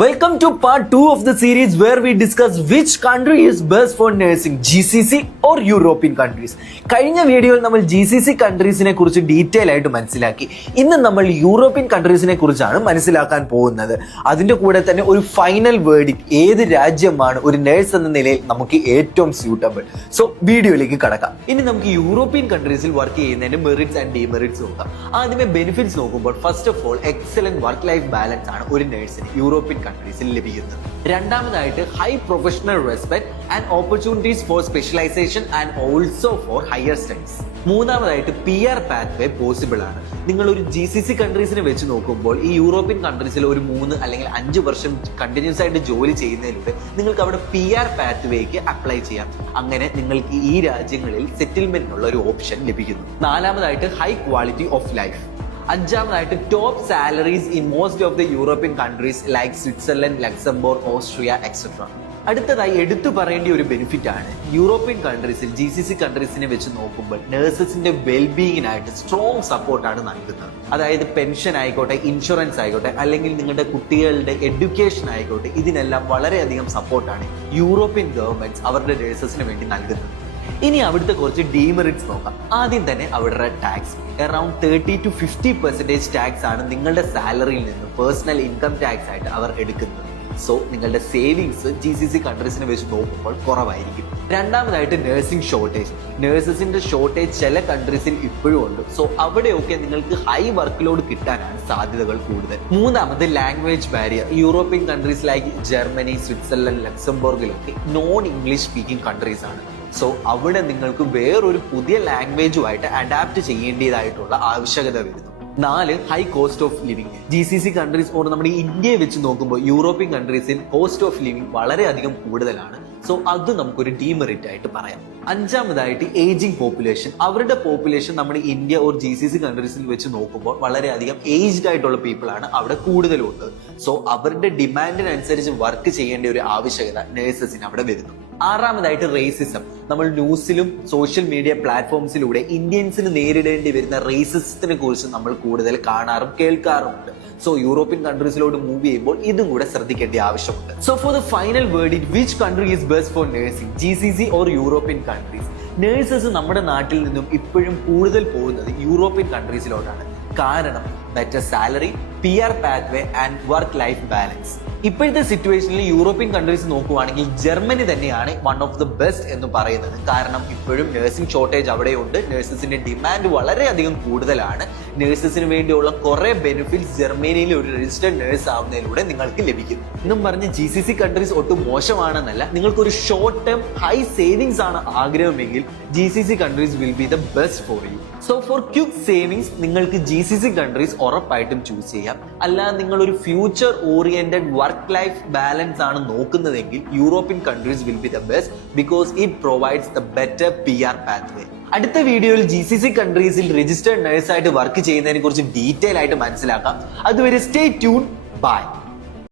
Welcome to part 2 of the series where we discuss which country is best for nursing, GCC or European countries. കഴിഞ്ഞ വീഡിയോയിൽ നമ്മൾ GCC കൺട്രീസിനെ കുറിച്ച് detail ആയിട്ട് മനസ്സിലാക്കി. ഇന്ന് നമ്മൾ യൂറോപ്യൻ കൺട്രീസിനെ കുറിച്ചാണ് മനസ്സിലാക്കാൻ പോകുന്നത്. അതിന്റെ കൂടെ തന്നെ ഒരു ഫൈനൽ വേർഡിക്ട്, ഏത് രാജ്യമാണ് ഒരു നേഴ്സ് എന്ന നിലയിൽ നമുക്ക് ഏറ്റവും സ്യൂട്ടബിൾ. സോ വീഡിയോയിലേക്ക് കടക്കാം. ഇനി നമുക്ക് യൂറോപ്യൻ കൺട്രീസിൽ വർക്ക് ചെയ്യുന്നതിന്റെ മെറിറ്റ്സ് ആൻഡ് ഡിമെറിറ്റ്സ് നോക്കാം. ആദ്യമേ ബെനിഫിറ്റ്സ് നോക്കുമ്പോൾ first of all excellent work life balance ആണ് ഒരു നേഴ്സിന് യൂറോപ്യൻ കൺട്രീസിൽ ലഭിക്കുന്നത്. രണ്ടാമതായിട്ട് high professional respect and opportunities for specialisation and also for higher studies. മൂന്നാമതായിട്ട് PR പാത്വേ പോസിബിൾ ആണ്. നിങ്ങൾ ഒരു GCC കൺട്രീസിനെ വെച്ച് നോക്കുമ്പോൾ ഈ യൂറോപ്യൻ കൺട്രീസിൽ ഒരു 3 അല്ലെങ്കിൽ 5 വർഷം കണ്ടിന്യൂസ് ആയിട്ട് ജോലി ചെയ്യുന്നതിലൂടെ നിങ്ങൾക്ക് അവിടെ PR പാത്വേക്ക് അപ്ലൈ ചെയ്യാം. അങ്ങനെ നിങ്ങൾക്ക് ഈ രാജ്യങ്ങളിൽ സെറ്റിൽമെന്റിനുള്ള ഒരു ഓപ്ഷൻ ലഭിക്കുന്നു. നാലാമതായിട്ട് ഹൈ ക്വാളിറ്റി ഓഫ് ലൈഫ്. അഞ്ചാമതായിട്ട് top salaries in most of the European countries like Switzerland, Luxembourg, Austria etcetera. അടുത്തതായി എടുത്തു പറയേണ്ട ഒരു ബെനിഫിറ്റ് ആണ് യൂറോപ്യൻ കൺട്രീസിൽ GCC കൺട്രീസിനെ വെച്ച് നോക്കുമ്പോൾ നഴ്സസിന്റെ വെൽബീയിങ്ങിനായിട്ട് സ്ട്രോങ് സപ്പോർട്ടാണ് നൽകുന്നത്. അതായത് പെൻഷൻ ആയിക്കോട്ടെ, ഇൻഷുറൻസ് ആയിക്കോട്ടെ, അല്ലെങ്കിൽ നിങ്ങളുടെ കുട്ടികളുടെ എഡ്യൂക്കേഷൻ ആയിക്കോട്ടെ, ഇതിനെല്ലാം വളരെയധികം സപ്പോർട്ടാണ് യൂറോപ്യൻ ഗവൺമെന്റ്സ് അവരുടെ നഴ്സസിന് വേണ്ടി നൽകുന്നത്. ഇനി അവിടുത്തെ കുറച്ച് ഡീമെറിറ്റ്സ് നോക്കാം. ആദ്യം തന്നെ അവരുടെ ടാക്സ് അറൌണ്ട് 30 to 50% ടാക്സ് ആണ് നിങ്ങളുടെ സാലറിയിൽ നിന്ന് പേഴ്സണൽ ഇൻകം ടാക്സ് ആയിട്ട് അവർ എടുക്കുന്നത്. സോ നിങ്ങളുടെ സേവിങ്സ് GCC കൺട്രീസിനെ വെച്ച് നോക്കുമ്പോൾ കുറവായിരിക്കും. രണ്ടാമതായിട്ട് നഴ്സിംഗ് ഷോർട്ടേജ്. നഴ്സസിന്റെ ഷോർട്ടേജ് ചില കൺട്രീസിൽ ഇപ്പോഴും ഉണ്ട്. സോ അവിടെയൊക്കെ നിങ്ങൾക്ക് ഹൈ വർക്ക് ലോഡ് കിട്ടാനാണ് സാധ്യതകൾ കൂടുതൽ. മൂന്നാമത് language barrier. European countries like Germany, Switzerland, ലക്സംബർഗിലൊക്കെ നോൺ ഇംഗ്ലീഷ് സ്പീക്കിംഗ് കൺട്രീസ് ആണ്. സോ അവിടെ നിങ്ങൾക്ക് വേറൊരു പുതിയ ലാംഗ്വേജുമായിട്ട് അഡാപ്റ്റ് ചെയ്യേണ്ടതായിട്ടുള്ള ആവശ്യകത വരുന്നു. 4 high cost of living. GCC countries or നമ്മുടെ ഇന്ത്യയെ വെച്ച് നോക്കുമ്പോൾ യൂറോപ്യൻ കൺട്രീസിൽ കോസ്റ്റ് ഓഫ് ലിവിംഗ് വളരെയധികം കൂടുതലാണ്. സോ അത് നമുക്കൊരു ഡീമെറിറ്റ് ആയിട്ട് പറയാം. അഞ്ചാമതായിട്ട് ഏജിങ് പോപ്പുലേഷൻ. അവരുടെ പോപ്പുലേഷൻ നമ്മുടെ ഇന്ത്യ ഓർ GCC കൺട്രീസിൽ വെച്ച് നോക്കുമ്പോൾ വളരെയധികം ഏജ്ഡ് ആയിട്ടുള്ള പീപ്പിൾ ആണ് അവിടെ കൂടുതലുണ്ട്. സോ അവരുടെ ഡിമാൻഡിനനുസരിച്ച് വർക്ക് ചെയ്യേണ്ട ഒരു ആവശ്യകത നഴ്സസിന് അവിടെ വരുന്നു. ആറാമതായിട്ട് റേസിസം. നമ്മൾ ന്യൂസിലും സോഷ്യൽ മീഡിയ പ്ലാറ്റ്ഫോംസിലൂടെ ഇന്ത്യൻസിന് നേരിടേണ്ടി വരുന്ന റേസിസത്തിനെ കുറിച്ച് നമ്മൾ കൂടുതൽ കാണാറും കേൾക്കാറുമുണ്ട്. സോ യൂറോപ്യൻ കൺട്രീസിലോട്ട് മൂവ് ചെയ്യുമ്പോൾ ഇതും കൂടെ ശ്രദ്ധിക്കേണ്ട ആവശ്യമുണ്ട്. So for the final verdict, which country is best for nursing, GCC or European countries? Nurses നമ്മുടെ നാട്ടിൽ നിന്നും ഇപ്പോഴും കൂടുതൽ പോകുന്നത് യൂറോപ്യൻ കൺട്രീസിലോട്ടാണ്. കാരണം better salary, PR pathway and work life balance. ഇപ്പോഴത്തെ സിറ്റുവേഷനിൽ യൂറോപ്യൻ കൺട്രീസ് നോക്കുവാണെങ്കിൽ ജർമ്മനി തന്നെയാണ് വൺ ഓഫ് ദ ബെസ്റ്റ് എന്ന് പറയുന്നത്. കാരണം ഇപ്പോഴും നഴ്സിംഗ് ഷോർട്ടേജ് അവിടെയുണ്ട്. നഴ്സസിന്റെ ഡിമാൻഡ് വളരെയധികം കൂടുതലാണ്. നഴ്സസിന് വേണ്ടിയുള്ള കുറെ ബെനിഫിറ്റ്സ് ജർമ്മനിയിൽ ഒരു രജിസ്റ്റേർഡ് നഴ്സ് ആവുന്നതിലൂടെ നിങ്ങൾക്ക് ലഭിക്കും. എന്നും പറഞ്ഞ് GCC കൺട്രീസ് ഒട്ടും മോശമാണെന്നല്ല. നിങ്ങൾക്കൊരു ഷോർട്ട് ടേം ഹൈ സേവിങ്സ് ആണ് ആഗ്രഹമെങ്കിൽ GCC countries will be the best for you. So for quick savings നിങ്ങൾക്ക് GCC കൺട്രീസ് ഉറപ്പായിട്ടും ചൂസ് ചെയ്യാം. അല്ലാതെ നിങ്ങൾ ഒരു future oriented work life balance ആണ് നോക്കുന്നതെങ്കിൽ European countries will be the best because it provides the better PR pathway. അടുത്ത വീഡിയോയിൽ GCC കൺട്രീസിൽ രജിസ്റ്റേർഡ് നഴ്സായിട്ട് വർക്ക് ചെയ്യുന്നതിനെ കുറിച്ച് ഡീറ്റെയിൽ ആയിട്ട് മനസ്സിലാക്കാം. അതുവരെ സ്റ്റേ ട്യൂൺ. ബൈ.